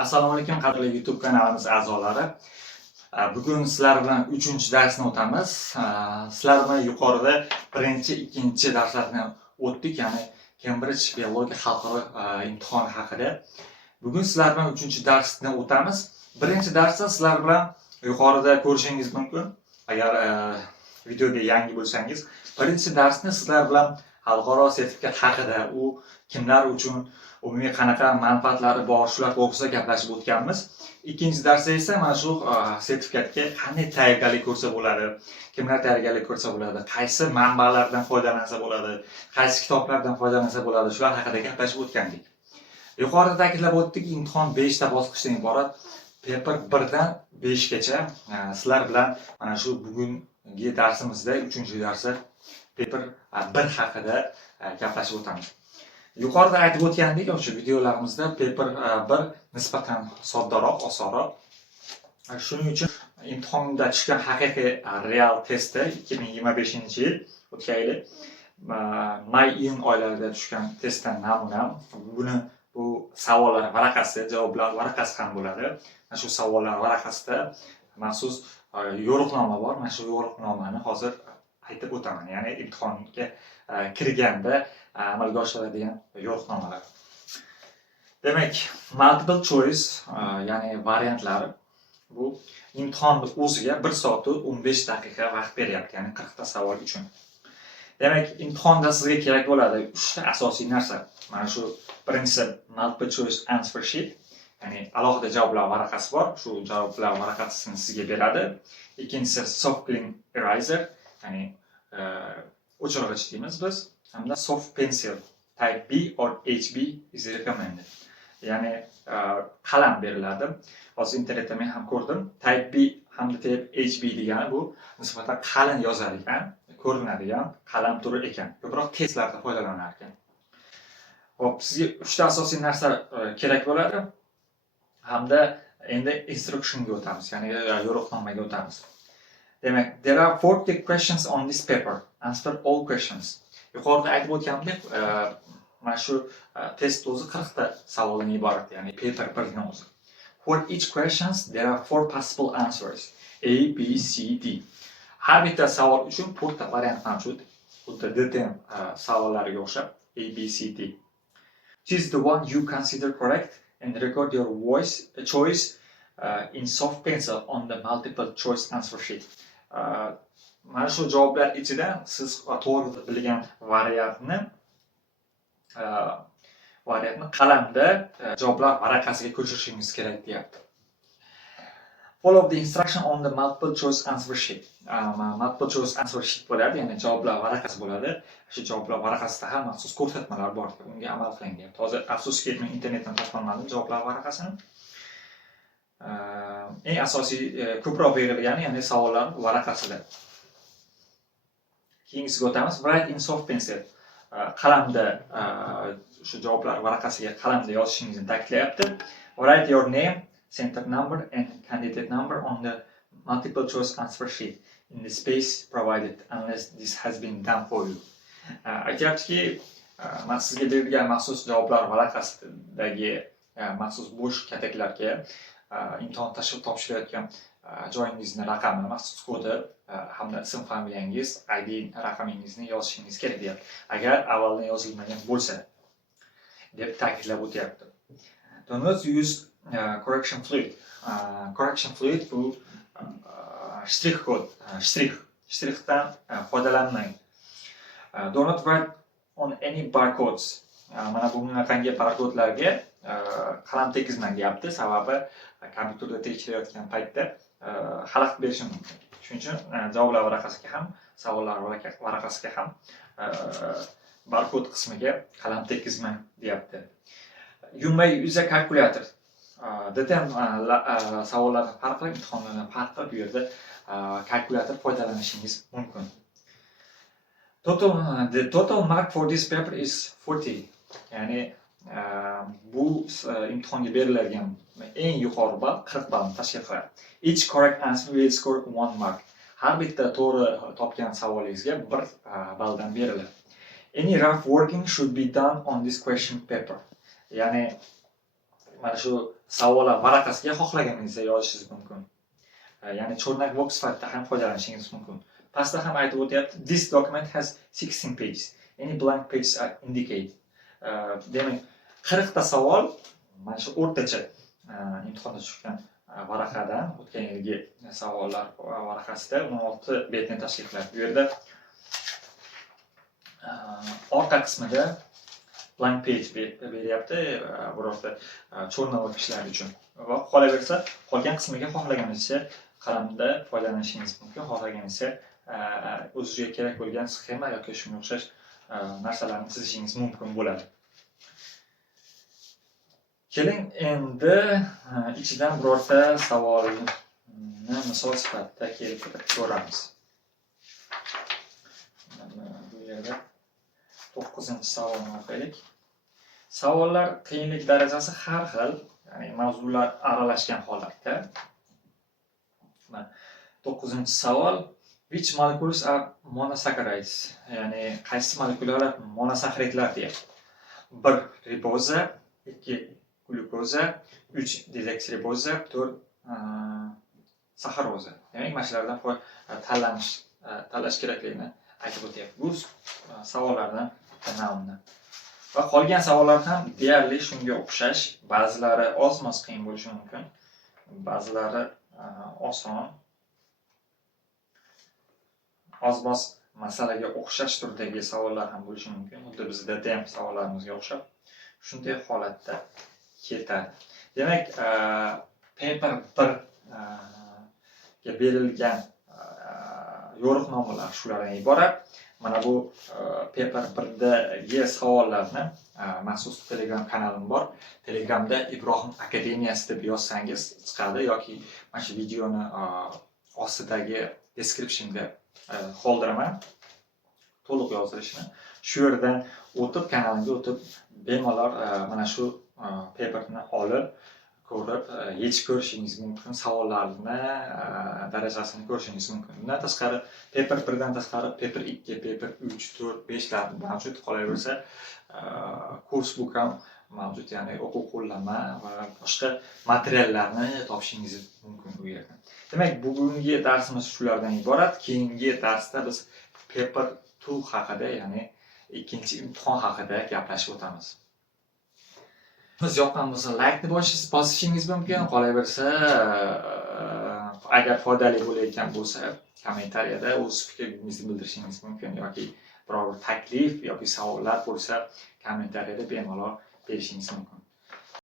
Assalomu alaykum qadrli YouTube kanalimiz a'zolari. Bugun sizlar bilan 3-darsni o'tamiz. Sizlar bilan yuqorida 1-2 darslarni o'tdik, ya'ni Cambridge biologiya xalqaro imtihoni haqida. Bugun sizlar bilan 3-darsni o'tamiz. Birinchi darsda sizlar bilan yuqorida ko'rishingiz mumkin. Agar videoga yangi bo'lsangiz, birinchi darsni sizlar bilan xalqaro sertifikat haqida, u kimlar uchun umumiy qanaqa manfaatlari bor, shular to'g'risida gaplashib o'tganmiz. Ikkinchi darsda esa mana shu sertifikatga qanday tayyorgarlik ko'rsa bo'ladi, kimlar tayyorgarlik ko'rsa bo'ladi, qaysi manbalardan foydalansa bo'ladi, qaysi kitoblardan foydalansa bo'ladi, shular haqida gaplashib o'tgandik. Yuqorida ta'kidlab o'tdik, imtihon 5 ta bosqichdan iborat. Paper 1 dan 5 gacha sizlar bilan mana shu bugungi darsimizda 3-darsi paper 1 haqida gaplashib o'tamiz. Yuqorida aytib o'tgandik, o'sha videolarimizda paper 1 nisbatan soddaroq, osonroq. Shuning uchun imtihonda tushgan haqiqiy real testda 2025-yil o'tgan yili may-iyun oylarida tushgan testdan namuna. Bu savollar varaqasi, javoblar varaqasi ham bo'ladi. Mana shu savollar varaqasida maxsus yo'riqnoma bor. Mana shu yo'riqnomani hozir aytib o'taman. Ya'ni imtihonga kirganda amalga oshiriladigan yo'riqnomalar. Demak, multiple choice, ya'ni variantlar, bu imtihonni o'ziga 1 soat 15 daqiqa vaqt beryapti, ya'ni 40 ta savol uchun. Demak, imtihonda sizga kerak bo'ladi 3 ta asosiy narsa. Mana shu birinchisi multiple choice answer sheet, ya'ni alohida javoblar varaqasi bor. Shu javoblar varaqasini sizga beradi. Ikkinchisi soft clean eraser, ya'ni o'chirg'ich deymiz biz, hamda soft pencil type B or HB is recommended. Ya'ni qalam beriladi. Hozir internetda men ham ko'rdim. Type B hamda type HB degani bu nisbatan qalin yozadigan, ko'rinadigan qalam turi ekan. Ko'proq testlarda foydalanar ekan. Hop, sizga 3 ta asosiy narsa kerak bo'ladi. Hamda endi instructionga o'tamiz, ya'ni yo'riqnomaga o'tamiz. Demak, there are 40 questions on this paper. Answer all questions. Yuqorida aytib o'tganimdek, mana shu test o'zi 40 ta savoldan iborat, ya'ni paper 1 dan o'zi. For each questions there are 4 possible answers. A, B, C, D. Har bitta savol uchun 4 ta variant mavjud. Xuddi DTM savollariga o'xshab A, B, C, D. Choose the one you consider correct and record your choice in soft pencil on the multiple choice answer sheet. Mana shu javoblar ichidan siz to'g'ri bilgan variantni qalamda javoblar varaqasiga ko'chirishingiz kerak deyapti. Follow the instruction on the multiple choice answer sheet. Multiple choice answer sheet bo'ladi, ya'ni javoblar varaqasi bo'ladi. Shu javoblar varaqasida ham maxsus ko'rsatmalar bor, unga amal qiling deyapti. Hozir afsuski men internetdan topolmadim javoblar varaqasini. Eng asosiy ko'proq berilgani, ya'ni savollar varaqasida. Keyingisiga o'tamiz. Write in soft pencil. Qalamda shu javoblar varaqasiga qalamda yozishingizni ta'kidlayapti. Write your name, center number and candidate number on the multiple choice answer sheet in the space provided unless this has been done for you. Aytyaptiki, sizga berilgan maxsus javoblar varaqasidagi maxsus bo'sh kataklarga imtihon topshirayotgan joyingizni raqami, maxsus kodi hamda ism familiyangiz, ID raqamingizni yozishingiz kerak deyapti. Agar avvaldan yozilmagan bo'lsa, deb ta'kidlab o'tyapti. Do not use correction fluid. Correction fluid bu shtrix kod, shtrixdan foydalanmang. Do not write on any barcodes. Mana bunaqangi barkodlarga qalam tegizmang deyapti. Sababi kompyuterda tekshirayotgan paytda xalaqit berishi mumkin. Shuning uchun javoblar varaqasiga ham, savollar varaqasiga ham barkod qismiga qalam tegizmang deyapti. You may use a calculator. DTM savollardan farqli, imtihonlardan farqli, bu yerda kalkulyator foydalanishingiz mumkin. The total mark for this paper is 40. Ya'ni bu imtihonga beriladigan eng yuqori ball 40 ballni tashkil qiladi. Each correct answer will score 1 mark. Har bitta to'g'ri topgan savolingizga 1 balldan beriladi. Any rough working should be done on this question paper. Ya'ni mana shu savollar varaqasiga xohlaganingizda yozishingiz mumkin. Ya'ni cho'rnak box sifatida ham foydalanishingiz mumkin. Pastda ham aytib o'tyapti, this document has 16 pages. Any blank pages are indicated. Demak, 40 ta savol mana shu o'rtacha imtihonda tushgan varaqadan, o'tgan yilgi savollar varaqasida 16 betni tashkil qiladi. Bu yerda orqa qismida blank page beryapti, birorta cho'rnavoy kishilar uchun. Va qolaversa, qolgan qismiga xohlaganingizcha qalamda foydalanishingiz mumkin, xohlaganingizcha o'zingizga kerak bo'lgan sxema yoki shunga o'xshash narsalarni chizishingiz mumkin bo'ladi. Keling, endi ichidan birorta savolni misol sifatida keltirib ko'ramiz. Bu yerda 9-savolni o'qiylik. Savollar qiyinlik darajasi har xil, ya'ni mavzular aralashgan holatda. 9-savol, which molecules are monosaccharides? Ya'ni qaysi molekulalar monosakharidlar deyapti. 1 riboza, 2 glukoza, 3 dezoksiriboza, 4 saxaroza. Demak, mana shulardan tanlash kerakligini aytib o'tyapti. Bu savollardan namuna. Va qolgan savollar ham deyarli shunga o'xshash. Ba'zilari oz-moz qiyin bo'lishi mumkin, ba'zilari oson. Oz-moz masalaga o'xshash turdagi savollar ham bo'lishi mumkin. Xuddi bizda ham savollarimizga o'xshab shunday holatda ketadi. Demak, paper 1 ga berilgan yo'riqnomalar shulardan iborat. Mana bu paper 1dagi savollarni maxsus Telegram kanalim bor. Telegramda Ibrohim akademiyasi deb yozsangiz chiqadi yoki mana shu videoni ostidagi descriptionga qoldiraman to'liq yozilishini. Shu yerdan o'tib, kanalimga o'tib, bemalol mana shu paperni olib, ko'rib, yechib ko'rishingiz mumkin, savollarni darajasini ko'rishingiz mumkin. Bundan tashqari, paper 1dan tashqari paper 2, paper 3, 4, 5 lar mavjud. Qolaversa, kurs book ham mavjud, ya'ni o'quv qo'llanma va boshqa materiallarni topishingiz mumkin bu yerda. Demak, bugungi darsimiz shulardan iborat. Keyingi darsda biz paper 2 haqida, ya'ni ikkinchi imtihon haqida gaplashib o'tamiz. Biz yoqqan bo'lsa, like ni bosishingiz mumkin. Qolaversa, agar foydali bo'layotgan bo'lsa, kommentariyada o'z fikringizni bildirishingiz mumkin yoki biror taklif yoki savollar bo'lsa, kommentariyada bemalol berishingiz mumkin.